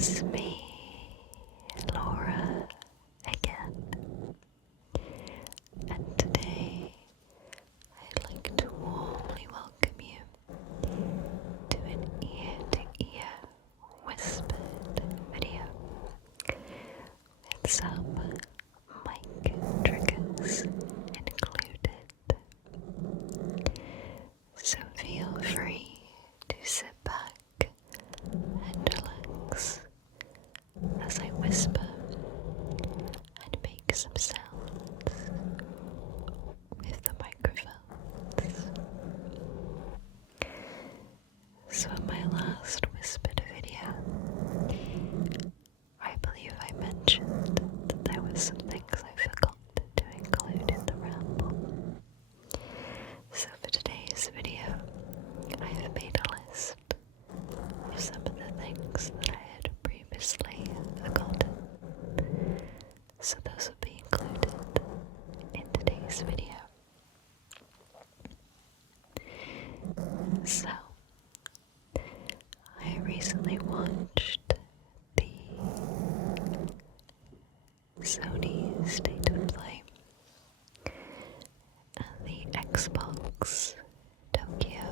It's me, Laura, again, and today I'd like to warmly welcome you to an ear-to-ear whispered video with some mic triggers included. So feel free to sit back and relax as I whisper and make some sounds with the microphones. So in my last whispered video, I believe I mentioned that there were some things I forgot to include in the ramble. So for today's video, I have made a list of some of the things that I had previously forgotten. So those will be included in today's video. So, I recently watched the Sony State of Play and the Xbox Tokyo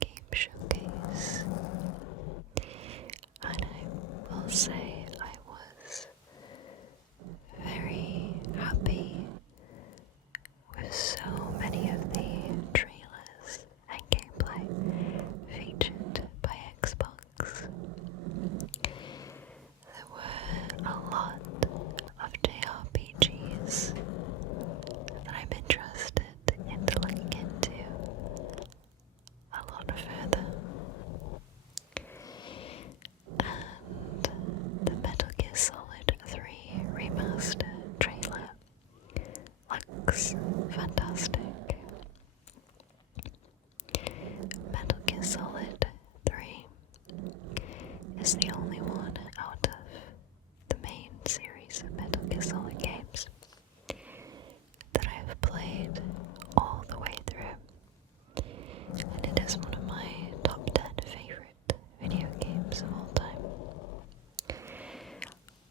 Game Showcase, and I will say I was very happy with so many of the trailers and gameplay featured by Xbox. There were a lot of JRPGs that I'm interested in looking into a lot further. And the Metal Gear Solid 3 Remaster trailer looks fantastic. Metal Gear Solid 3 is the only one out of the main series of Metal Gear Solid games that I have played all the way through, and it is one of my top 10 favorite video games of all time.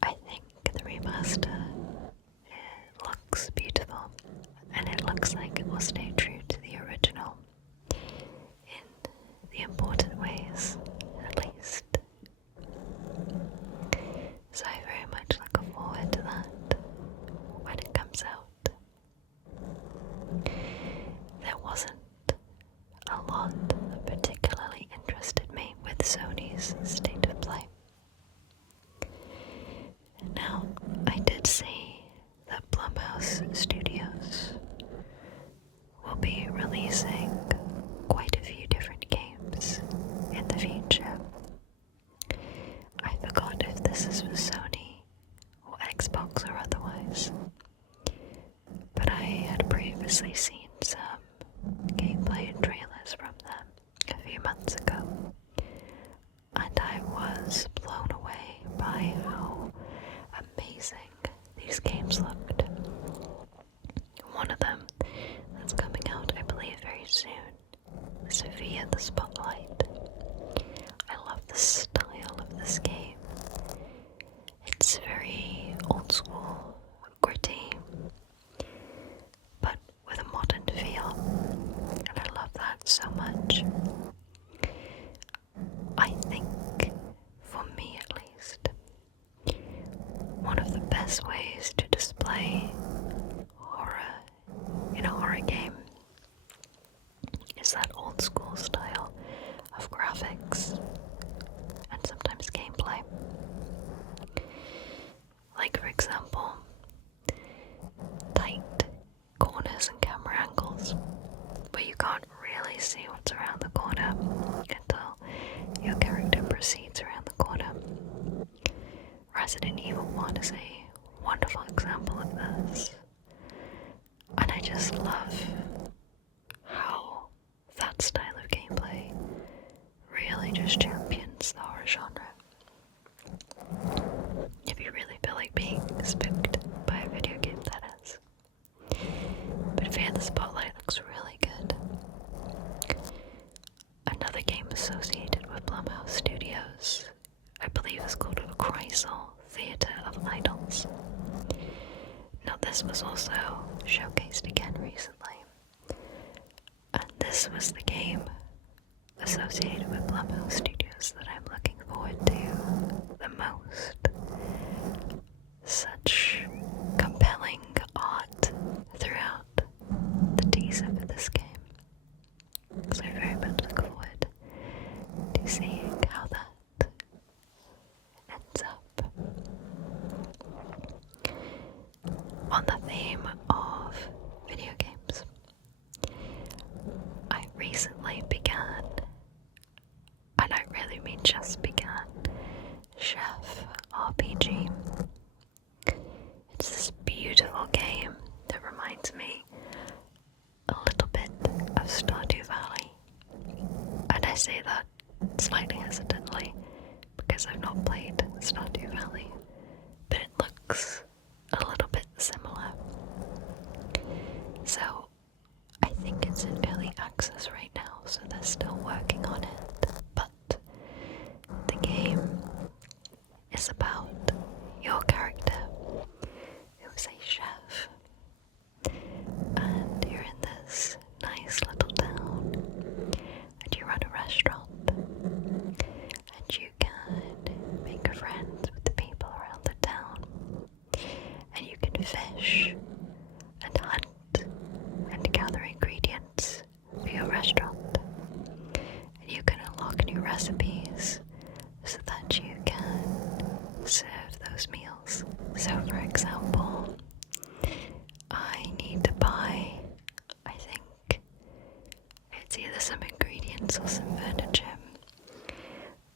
I think the remaster looks beautiful, and it looks like it will stay true to the original in the important ways, at least. So I very much look forward to that when it comes out. There wasn't a lot that particularly interested me with Sony's State of Play. Now, I did see that Blumhouse Studios will be releasing quite a few different games in the future. I forgot if this is for Sony or Xbox or otherwise, but I had previously seen some gameplay and trailers from them a few months ago, and I was blown away by how amazing these games looked. One of them that's coming out, I believe, very soon, is Via the Spotlight. I love the style of this game. It's very old school, gritty, but with a modern feel, and I love that so much. I think, for me at least, one of the best ways to display horror in a horror game is that old school style of graphics and sometimes gameplay. Like, for example, tight corners and camera angles where you can't really see what's around the corner until your character proceeds around the corner. Resident Evil 1 is a wonderful example of this, and I just love how that style of gameplay really just champions the horror genre. If you really feel like being spooked by a video game, that is. But Via the Spotlight looks really good. Another game associated with Blumhouse Studios, I this was also showcased again recently. And this was the game associated with Blumhouse Studios that I'm looking forward to the most. Such compelling art throughout the teaser for this game. So I very much look forward to seeing how that ends up. On the theme of video games, I recently began, and I really mean just began, Chef RPG. It's this beautiful game that reminds me a little bit of Stardew Valley. And I say that slightly hesitantly because I've not played Stardew Valley, but it looks a little bit similar. So I think it's in early access right now, so they're still working on it. But the game is about your character, who's a chef, and you're in this nice little town, and you run a restaurant, and you can make friends with the people around the town, and you can fish and hunt and gather ingredients for your restaurant, and you can unlock new recipes so that you can serve those meals. So for example, I need to buy, I think it's either some ingredients or some furniture,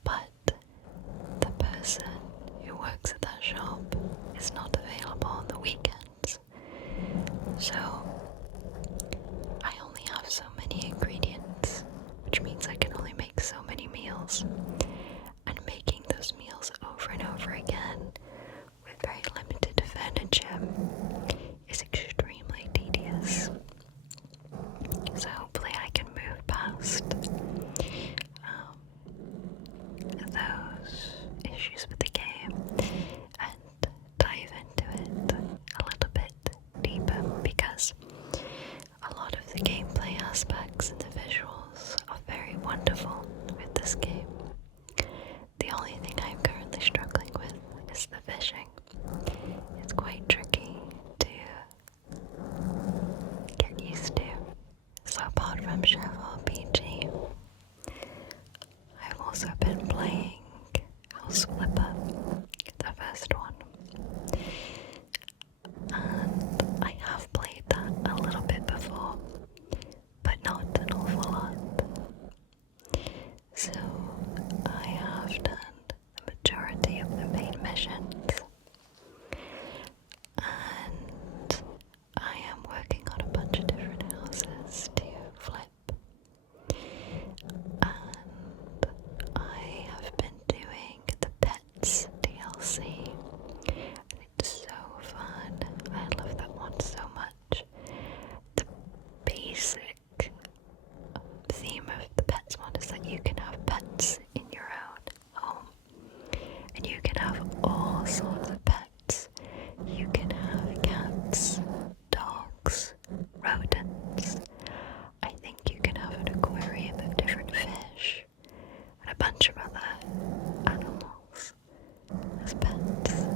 but the person who works at that shop is not available on the weekends. So I only have so many ingredients, which means I can only make so many meals. And making those meals over and over again with very limited furniture is extremely tedious. So hopefully I can move past those issues with the game and dive into it a little bit deeper, because a lot of the gameplay aspects and the visuals are very wonderful with this game. The only thing I'm currently struggling with is the fishing. It's quite tricky to get used to. So apart from Chef RPG, I've also been playing House Flipper, the first one. And I have played that a little bit before, but not an awful lot. So I have done the majority of the main missions, and I am working on a bunch of different houses to flip, and I have been doing the Pets DLC, and it's so fun. I love that one so much. The basic theme of the Pets one is that you can have pets in your own home, and you can have all sorts of pets. You can have cats, dogs, rodents. I think you can have an aquarium of different fish and a bunch of other animals as pets.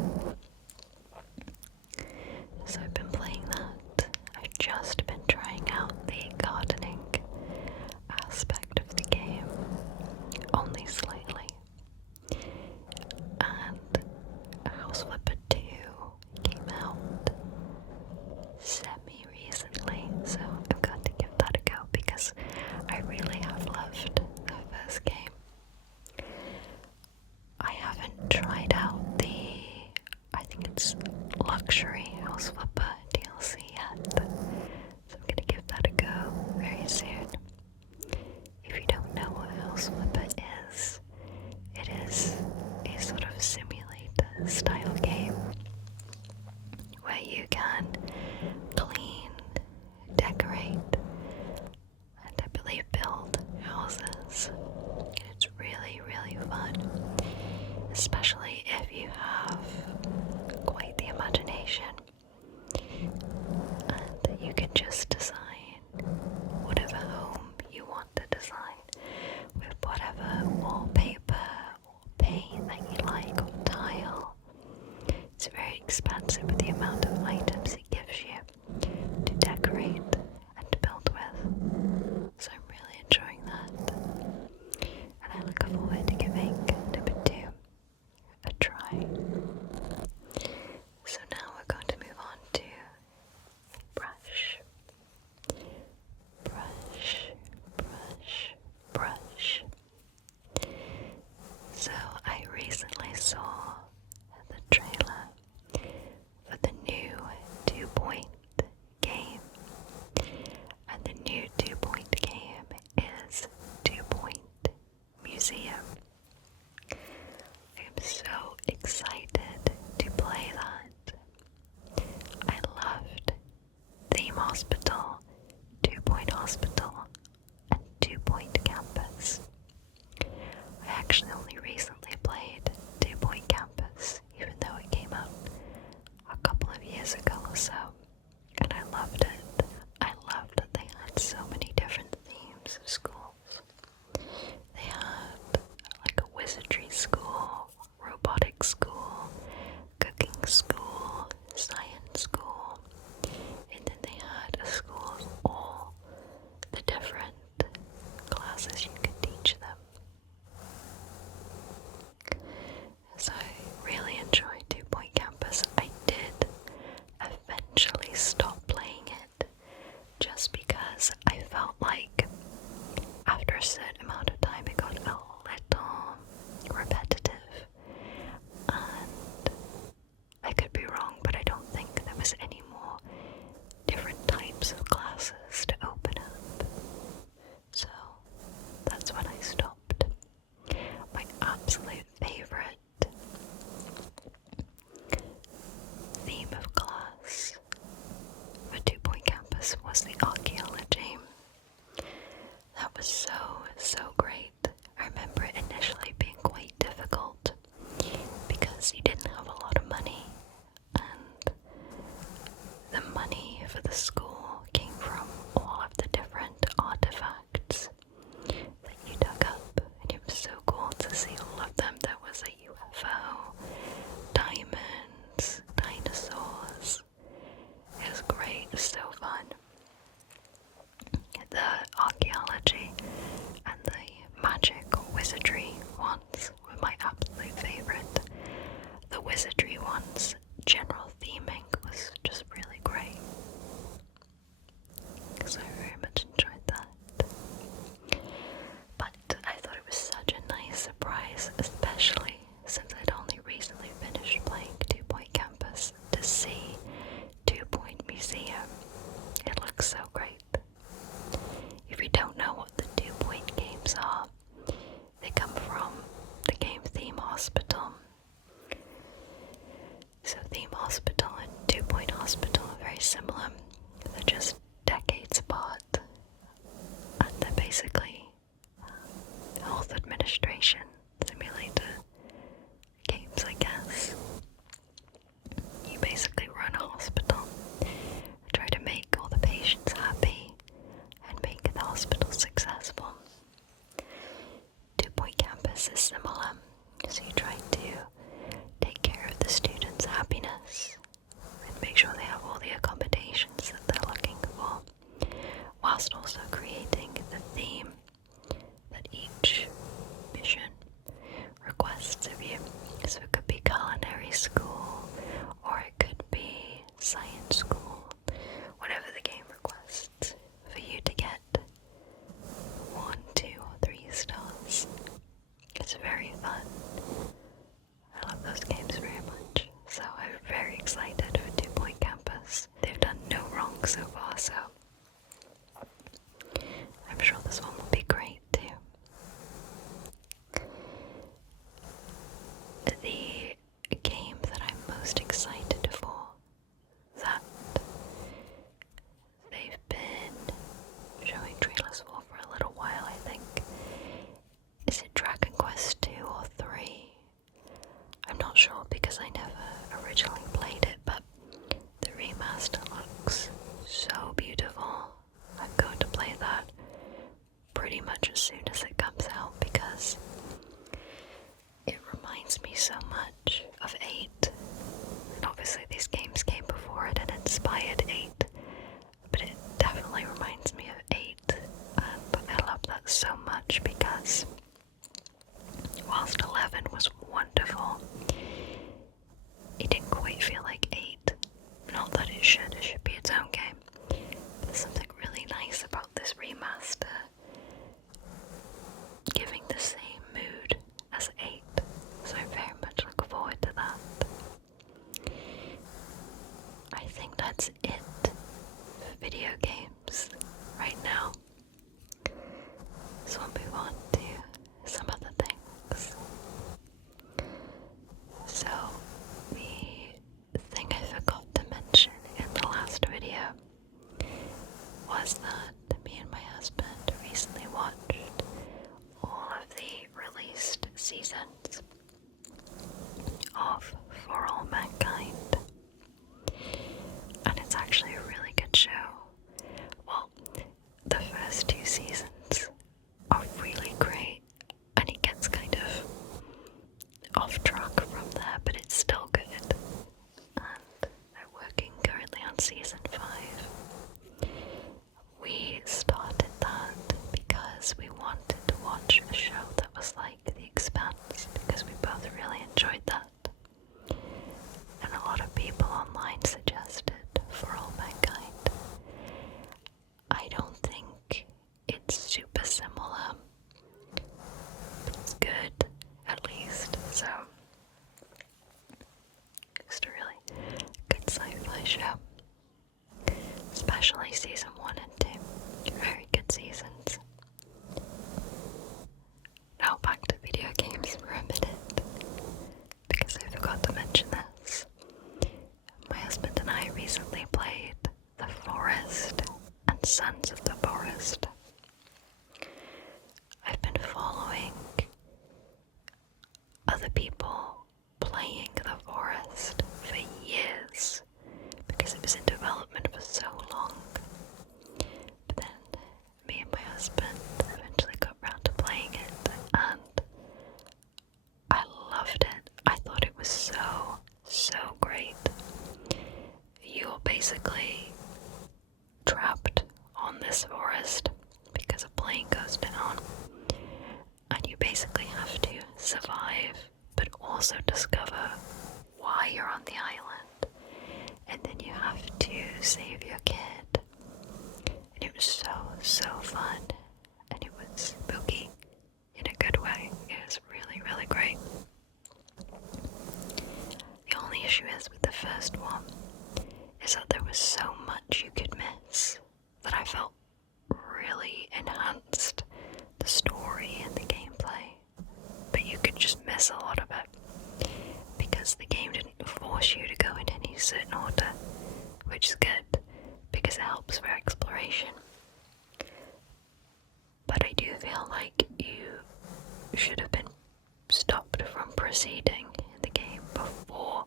So I've been playing that. I've just been trying out the gardening aspect of the game, only slightly. And House Flipper 2 came out semi-recently, so I've got to give that a go because I really have loved the first game. I haven't tried out the, I think it's Luxury House Flipper DLC yet, so I'm gonna give that a go very soon. If you don't know what House Flipper is, it is a sort of simulator style game where you can clean, decorate, and I believe build houses. And it's really, really fun, especially if you have quite the imagination. just design whatever home you want to design with whatever wallpaper or paint that you like or tile. It's very expansive with the amount of items it gives you to decorate and to build with. So I'm really enjoying that. And I look forward to giving number 2 a try. So now we're going to move on to brush. Brush, brush, brush. So I recently saw the trailer for the new 2-point game. And the new 2-point game is 2-point Museum. I'm so excited to play that. I loved Theme Hospital, 2-point Hospital, and 2-point Campus. I actually only recently played 2-point Campus, even though it came out a couple of years ago or so, and I loved it. I loved that they had so many different themes of schools. They had like a wizardry school, robotics school, cooking school, science school, and then they had a school of all the different classes you could teach them. So I really enjoyed 2-point Campus. I did eventually stop playing it just because I felt like after a certain amount of time it got a little repetitive, and I could be wrong, but I don't think there was any more different types of classes to open up. So that's when I stopped. My absolute favorite theme of class for 2-point Campus was the archaeology. That was so great. I remember it initially being quite difficult because you didn't have a lot of money, and the money for the school came from all of the different artifacts that you dug up, and it was so cool to see all of them. There was a UFO, diamonds, dinosaurs. It was great. It was so fun. The archaeology and the magic or wizardry ones were my absolute favorite. The wizardry ones, general theming was just really great. So I very much enjoyed that. But I thought it was such a nice surprise, especially since I'd only recently finished playing 2-point Campus, to see 2-point Museum. It looks so great. If you don't know what the 2-point games are, they come from the game Theme Hospital. So Theme Hospital and 2-point Hospital are very similar. They're just decades apart, and they're basically health administration simulator games, I guess. You basically run a hospital, try to make all the patients happy, especially season 1 and 2. Very good seasons. Now back to video games for a minute, because I forgot to mention this. My husband and I recently played The Forest and Sons of the Forest. I've been following other people playing The Forest for years because it was in development for so long. But then me and my husband eventually got round to playing it, and I loved it. I thought it was so great. You're basically trapped on this forest because a plane goes down, and you basically have to survive but also discover why you're on the island, and then you have to save your kid. And it was so fun, and it was spooky in a good way. It was really great. The only issue is with the first one is that there was so much you could miss that I felt really enhanced the story and the gameplay, but you could just miss a lot of it because the game didn't force you to go in any certain order, which is good because it helps for exploration. But I do feel like you should have been stopped from proceeding in the game before,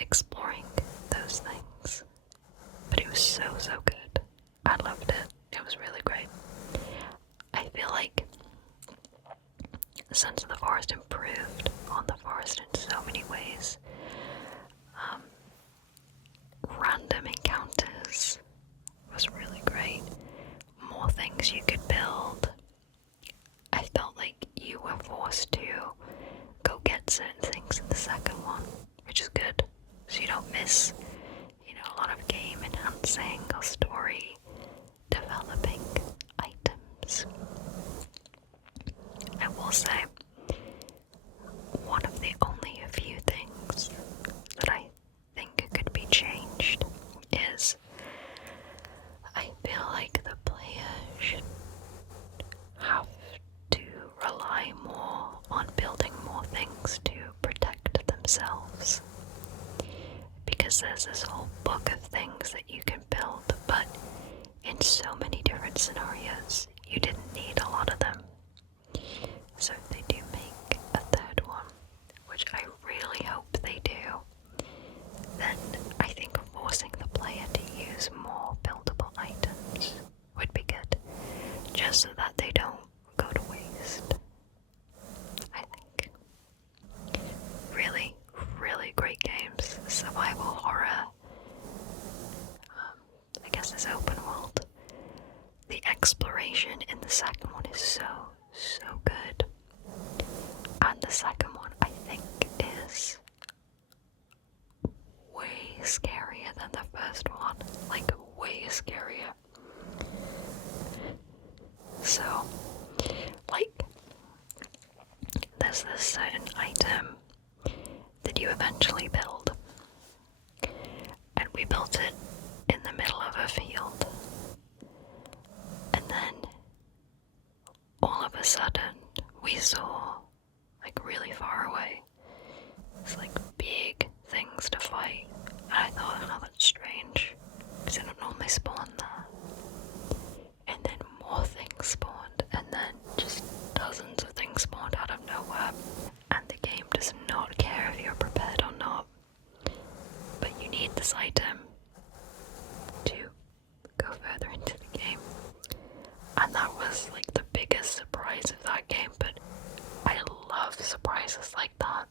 exploring those things. But it was so good. I loved it. It was really great. I feel like Sons of the Forest improved on the forest in so many ways. Random encounters was really great. More things you could build. I felt like you were forced to go get certain things in the second one, which is good, so you don't miss, a lot of game enhancing or story developing items. I will say, one of the only few things that I think could be changed is I feel like the player should have to rely more on building more things to protect themselves. Because there's this whole book of things that you can build, but in so many different scenarios, you didn't need a lot of them. So if they do make a third one, which I really hope they do, then I think forcing the player to use more buildable items would be good, just so that they don't go to waste. I think. Really great games. Survival horror. I guess it's open world. The exploration in the second one is so good. And the second one, I think, is way scarier than the first one. Like, way scarier. So, like, there's this certain item that you eventually build. And we built it in the middle of a field. And then, all of a sudden, we saw, like, really far away, it's like big things to fight. And I thought, oh, that's strange, because I don't normally spawn there. And then more things spawned, and then just dozens of things spawned out of nowhere. And the game does not care if you're prepared or not. But you need this item to go further into the game. And that was like the biggest surprise of that game, but I love surprises like that.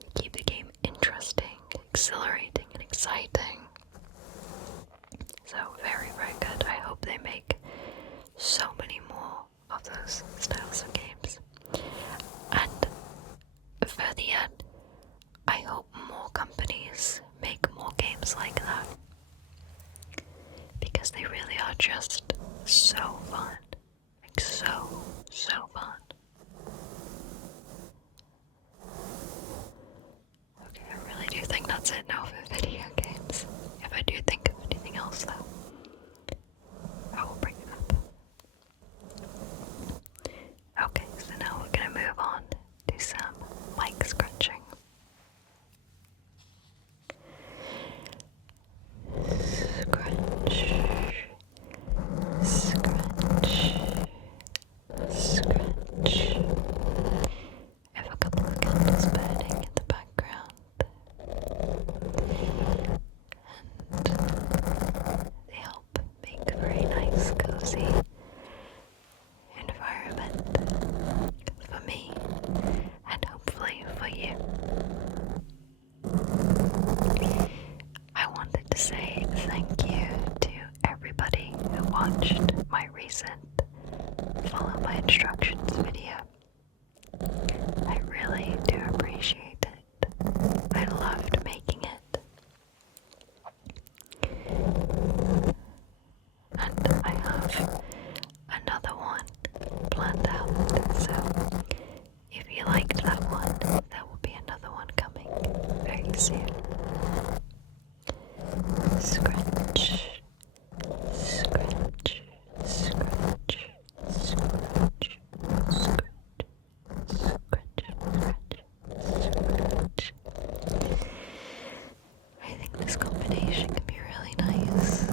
They keep the game interesting, exhilarating, and exciting. So very good. I hope they make so many more of those styles of games. And for the end, I hope more companies make more games like that. Because they really are just so fun. Like so fun. Okay, I really do think that's it now for video games. If I do think of anything else, scratch, scratch. I have a couple of candles burning in the background, and they help make a very nice, cozy environment for me and hopefully for you. I wanted to say thank you to everybody who watched my recent Follow My Instructions video. I really do appreciate it. I loved making it. And I have another one planned out, so if you liked that one, there will be another one coming very soon. Scratch, scratch, scratch, scratch, scratch, scratch. I think this combination can be really nice.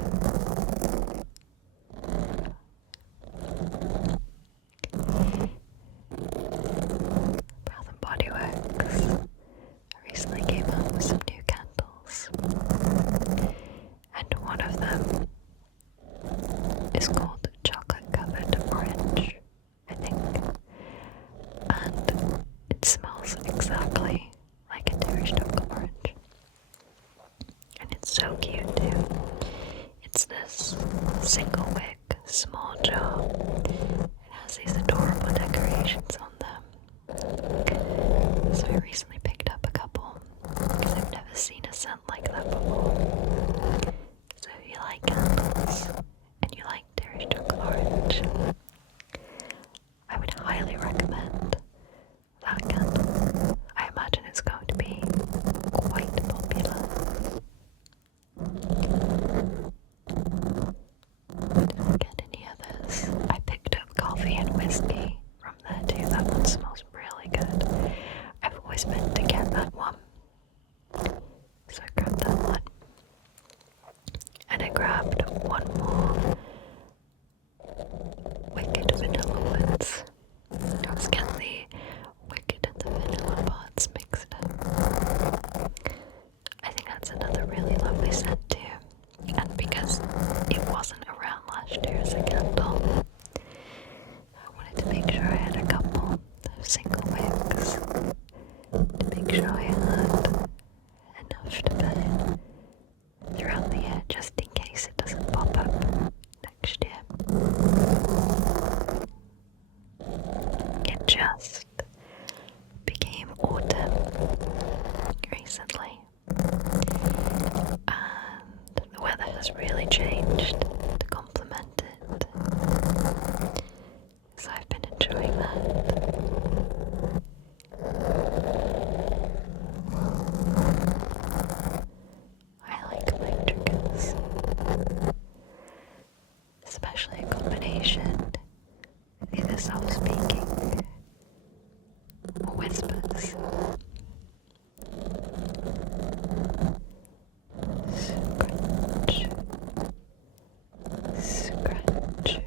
Bath and Body Works recently came out with some new candles, and one of them is called Chocolate Covered Orange, I think, and it smells exactly like a Dairy Chocolate Orange, and it's so cute too. It's this single wick, small jar. It has these adorable decorations on them. So I recently picked up a couple because I've never seen a scent like that before. So if you like candles and you like Dairy Chocolate Orange, I would highly recommend that candle. I imagine it's going to be quite popular. Didn't get any others. I picked up coffee and whiskey from there too. That one smells really good. I've always meant to get that one, so I grabbed that one. And I grabbed one more Wicked Vanilla Woods. I was getting the Wicked and the Vanilla parts mixed up. I think that's another really lovely scent too. And because it wasn't around last year as a candle, I wanted to make sure I had a couple of single wicks to make sure I had enough to burn throughout the year, just in case it doesn't pop up next year. It just became autumn recently, and the weather has really changed to complement it, so I've been enjoying that. I like my triggers, especially a combination with either soft-speaking or whispers. Scratch, scratch,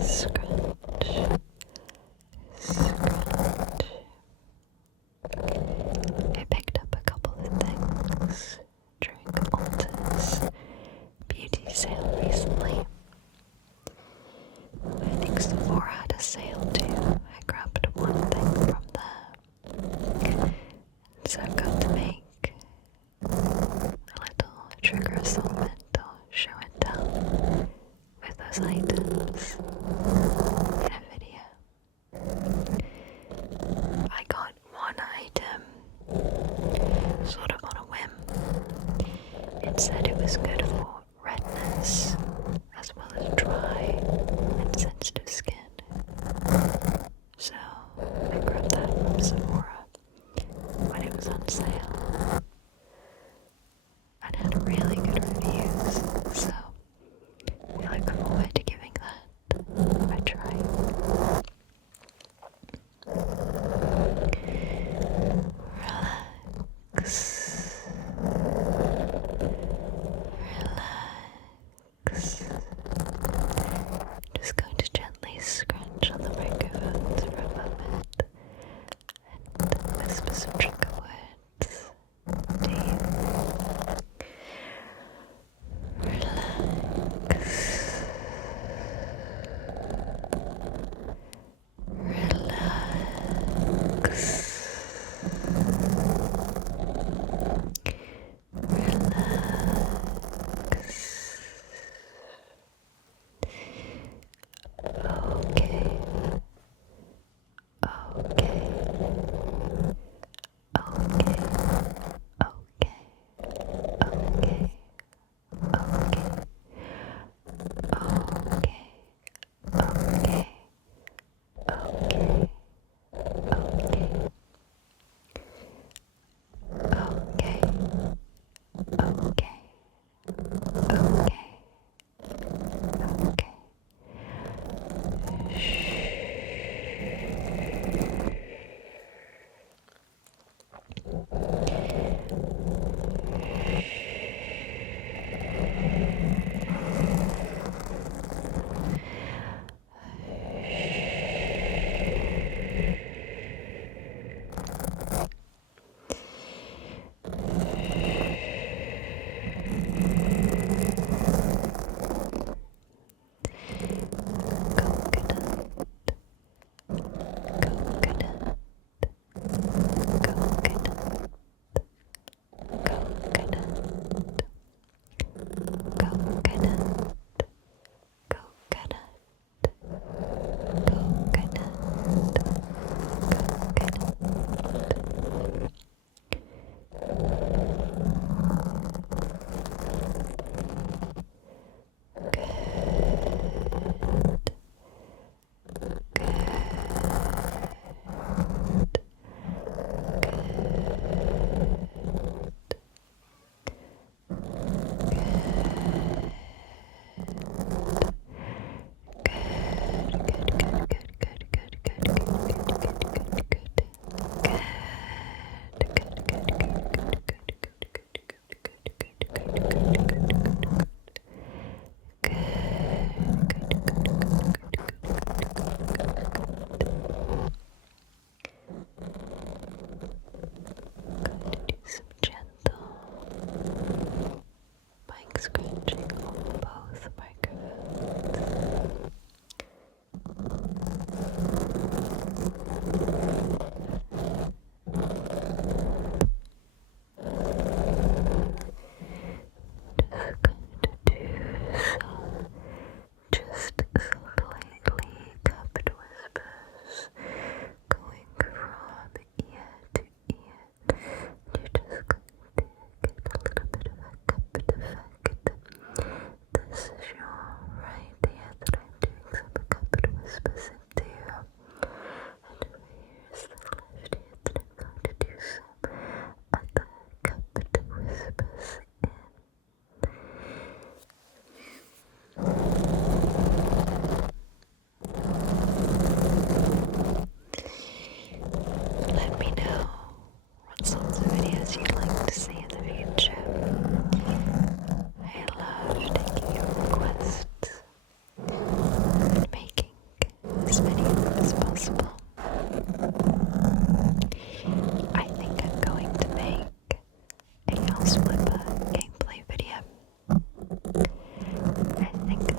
scratch, scratch. I picked up a couple of things during Ulta's beauty sale recently. I think Sephora had a sale too. I grabbed one thing from there. So I've got to make a little trigger assortment or show and tell with those items in a video. I got one item sort of on a whim. It said it was good for redness as well as dry and sensitive skin. So I grabbed that from Sephora when it was on sale and had really good reviews, so I look forward to giving that a try. Relax. Relax.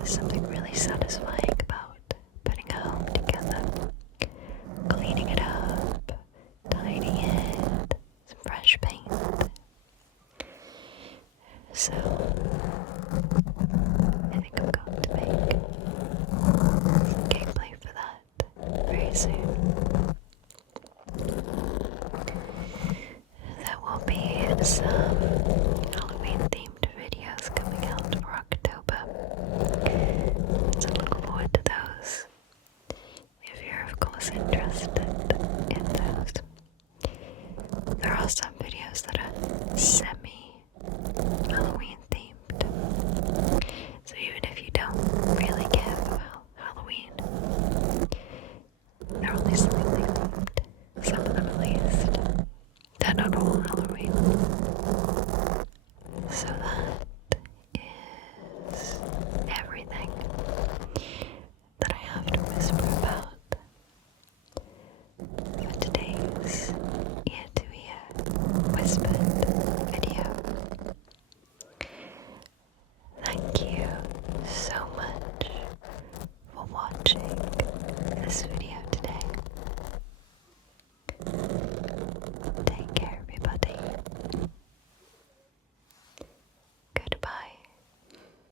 There's something really satisfying about putting a home together, cleaning it up, tidying it, some fresh paint. So, I think I'm going to make some gameplay for that very soon. There will be some Halloween themed videos coming out for October, so look forward to those if you're of course interested in those. There are some videos that are semi-Halloween themed, so even if you don't really care about Halloween, they're only slightly themed, some of them at least. They're not all Halloween. So that is everything that I have to whisper about for today's ear-to-ear whispered video. Thank you so much for watching this video.